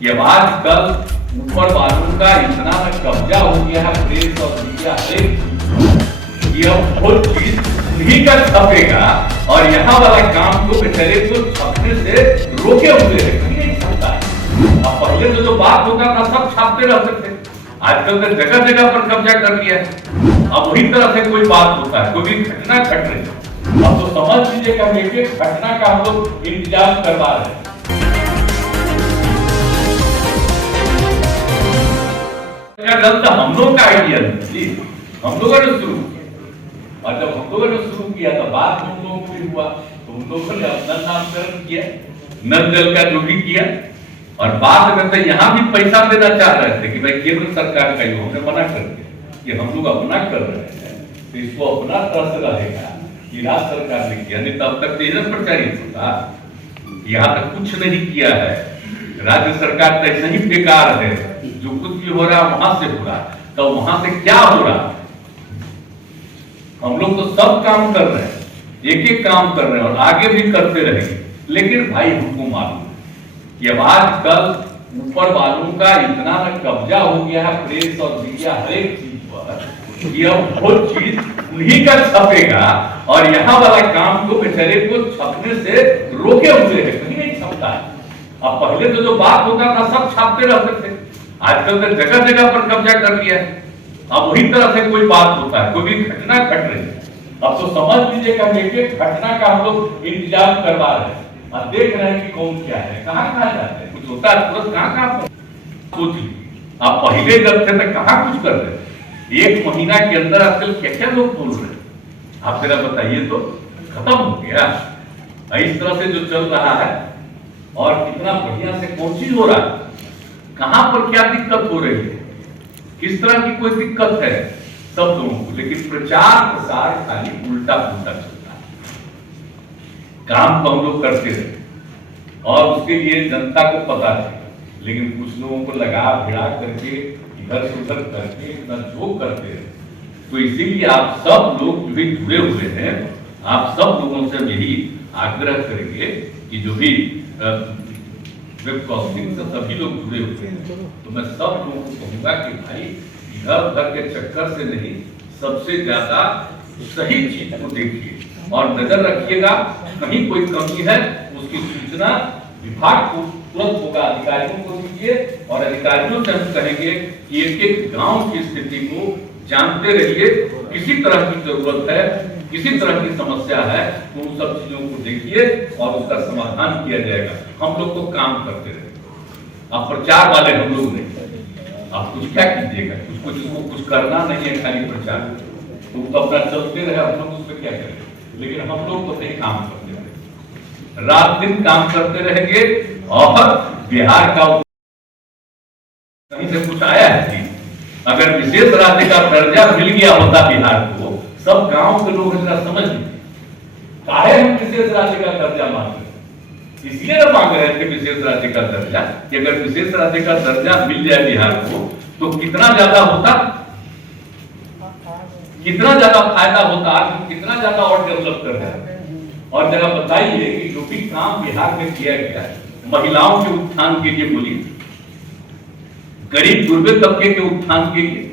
कि अब आजकल ऊपर वालों का इतना कब्जा हो गया है प्रेस और मीडिया कि अब वो चीज उन्हीं का छपेगा और यहाँ वाला काम को बेचारे को छपने से रोके हुए है, नहीं छपता है। अब पहले तो जो बात होता था सब छापते रहते थे, आजकल तो जगह जगह पर कब्जा कर लिया है। अब वही तरह से कोई बात होता है, कोई भी घटना घट रही है, अब तो समझ लीजिए कि हम एक एक घटना का हम लोग इंतजाम करवा रहे हैं। जनता हम लोग का आइडिया जी, हम लोगों ने शुरू किया और जब हम लोगों ने शुरू किया तो बाद में हम लोगों को भी हुआ तो हम लोगों ने अपना नामकरण किया, नल जल का जो भी किया और बाद में तो यहाँ भी पैसा देना चाह रहे थे कि भाई केंद्र सरकार का यो हमने मना कर दिया कि हम लोग अपना कर रहे हैं तो इसको अपना तरह से रहेगा कि राज्य सरकार ने किया, नहीं तब तक तेजस प्रचारित होता, यहाँ तक कुछ नहीं किया है। राज्य सरकार तो ऐसे ही बेकार है, जो कुछ भी हो रहा वहां से हो रहा, तो वहां से क्या हो रहा? हम लोग तो सब काम कर रहे हैं, एक एक काम कर रहे हैं और आगे भी करते रहेंगे, लेकिन भाई हमको मालूम कि अब आजकल ऊपर वालों का इतना कब्जा हो गया है प्रेस और मीडिया हर एक चीज पर कि अब वो चीज उन्हीं का छपेगा और यहाँ वाला काम को बेचारे को छपने से रोके हुए है, कहीं नहीं छपता है। अब पहले तो जो बात होता था सब छापते रहते थे, आजकल तो जगह जगह पर कब्जा कर लिया है। अब वही तरह से कोई बात होता है, कोई भी घटना घट रही है, अब तो समझ लीजिए कि हम एक एक घटना का हम लोग इंतजाम करवा रहे हैं और देख रहे हैं कि कौन क्या है, कहाँ कहाँ जाते हैं, कुछ होता है तुरंत कहाँ कहाँ सोच लीजिए। आप पहले जब थे तो कहाँ कुछ कर रहे थे, एक महीना के अंदर आजकल क्या क्या लोग बोल रहे हैं, आप जरा बताइए तो, खत्म हो गया। इस तरह से जो चल रहा है और कितना बढ़िया से कौन चीज हो रहा है, कहां पर क्या दिक्कत हो रही है, किस तरह की कोई दिक्कत है सब लोगों को, लेकिन प्रचार प्रसार खाली उल्टा पुल्टा चलता है। काम तो हम लोग करते रहे और उसके लिए जनता को पता है, लेकिन कुछ लोगों को लगा भिड़ा करके इधर से उधर करके इतना जो करते रहे। तो इसीलिए आप सब लोग जो भी जुड़े हुए हैं, आप सब लोगों से यही आग्रह करेंगे कि जो भी वेब कास्टिंग से सभी लोग जुड़े हुए हैं, तो मैं सब लोगों को कहूंगा कि भाई इधर उधर के चक्कर से नहीं, सबसे ज्यादा सही चीज को देखिए और नजर रखिएगा, कहीं कोई कमी है उसकी सूचना विभाग को तुरंत होगा, अधिकारियों को दीजिए और अधिकारियों से हम कहेंगे कि एक एक गांव की स्थिति को जानते रहिए, किसी तरह की जरूरत है, किसी तरह की समस्या है तो उन सब चीजों को देखिए और उसका समाधान किया जाएगा। हम लोग तो काम करते रहे, आप प्रचार वाले हम लोग नहीं, आप कुछ क्या कीजिएगा, कुछ करना नहीं है, खाली प्रचार तो अपना चलते रहे, हम लोग उस पर क्या करें, लेकिन हम लोग तो नहीं काम करते रहे, रात दिन काम करते रहेंगे और बिहार का कहीं से कुछ आया है जी, अगर विशेष राज्य का दर्जा मिल गया होता बिहार को, सब गांव के लोग इसका समझ लीजिए, काहे हम विशेष राज्य का दर्जा मांग रहे हैं, इसलिए मांग रहे थे विशेष राज्य का दर्जा कि अगर विशेष राज्य का दर्जा मिल जाए बिहार को तो कितना ज्यादा होता, कितना ज्यादा फायदा होता, आज कितना ज्यादा और डेवलप कर रहे हैं। और जरा बताइए कि जो भी काम बिहार में किया गया है, महिलाओं के उत्थान के लिए बोलिए, गरीब गुर्बे तबके के उत्थान के लिए,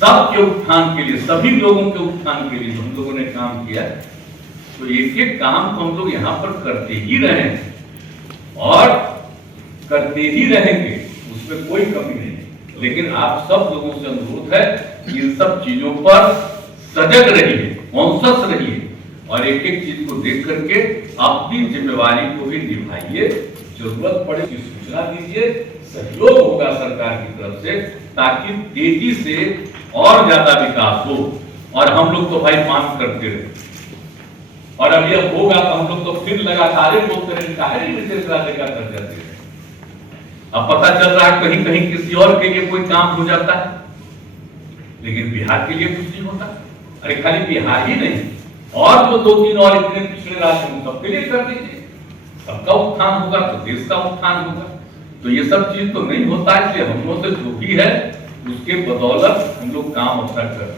सबके उत्थान के लिए, सभी लोगों के उत्थान के लिए हम लोगों ने काम किया, तो एक एक काम को हम लोग यहाँ पर करते ही रहे और करते ही रहेंगे, उसमें कोई कमी नहीं। लेकिन आप सब लोगों से अनुरोध है कि इन सब चीजों पर सजग रहिए, कॉन्शियस रहिए और एक एक चीज को देख करके अपनी जिम्मेवारी को भी निभाइए, जरूरत पड़े की सूचना दीजिए, सहयोग होगा सरकार की तरफ से ताकि तेजी से और ज्यादा विकास हो। और हम लोग तो भाई मांग करते रहे और अभी अब होगा तो हम लोग तो फिर लगातार बोलते रहे, काहे विशेष राज्य का दर्जा दे रहे। अब पता चल रहा है कहीं कहीं किसी और के लिए कोई काम हो जाता है, लेकिन बिहार के लिए कुछ नहीं होता। अरे खाली बिहार ही नहीं, और जो 2-3 और इतने पिछड़े राज्य हैं सबके लिए कर दीजिए, सबका उत्थान होगा तो देश का उत्थान होगा। तो ये सब चीज तो नहीं होता है, इसलिए हम लोग से जो भी है उसके बदौलत हम लोग काम अपना कर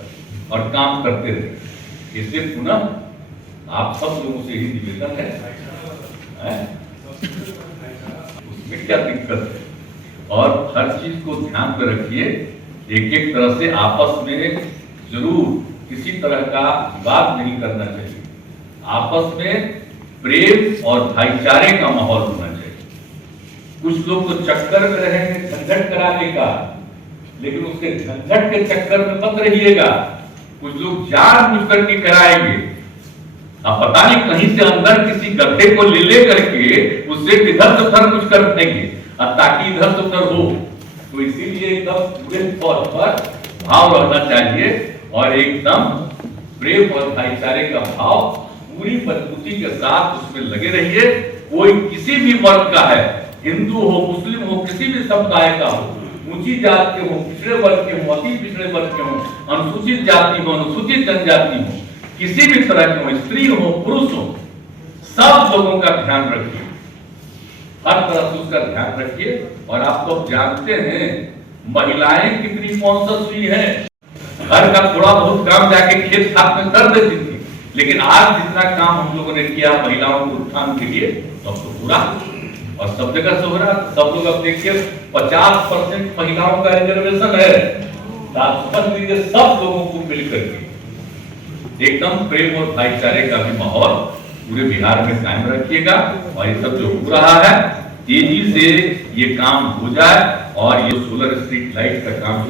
और काम करते रहे। इसलिए पुनः आप सब लोगों से ही निवेदन है, उसमें क्या दिक्कत है और हर चीज को ध्यान में रखिए, एक एक तरह से आपस में जरूर किसी तरह का विवाद नहीं करना चाहिए, आपस में प्रेम और भाईचारे का माहौल होना चाहिए। कुछ लोग तो चक्कर में रहेंगे झंझट कराने का, लेकिन उसके झंझट के चक्कर में मत रहिएगा। कुछ लोग जानबूझ करके कराएंगे, अब पता नहीं कहीं से अंदर किसी गड्ढे को ले करके उससे इधर से उधर कुछ कर देंगे ताकि इधर से उधर हो। तो इसीलिए एकदम पूरे तौर पर भाव रहना चाहिए और एकदम प्रेम और भाईचारे का भाव पूरी मजबूती के साथ उसमें लगे रहिए। कोई किसी भी वर्ग का है, हिंदू हो, मुस्लिम हो, किसी भी समुदाय का हो, ऊंची जात के हो, पिछड़े वर्ग के हो, अति पिछड़े वर्ग के हो, अनुसूचित जाति हो, अनुसूचित जनजाति हो, किसी भी तरह के हो, स्त्री हो, पुरुष हो, सब लोगों का ध्यान रखिए, हर तरह से उसका ध्यान रखिए। और आप तो जानते हैं महिलाएं कितनी कॉन्शियस हुई है, घर का थोड़ा बहुत काम जाके खेत खात में कर देती थी, लेकिन आज जितना काम हम लोगों ने किया महिलाओं के उत्थान के लिए, तब तो पूरा और सब जगह से हो रहा। सब लोग अब देखिए 50% महिलाओं का रिजर्वेशन है, समझ लीजिए सब लोगों को मिलकर के एकदम प्रेम और भाईचारे का भी माहौल पूरे बिहार में कायम रखिएगा। और ये सब जो हो रहा है तेजी से ये काम हो जाए और ये सोलर स्ट्रीट लाइट का काम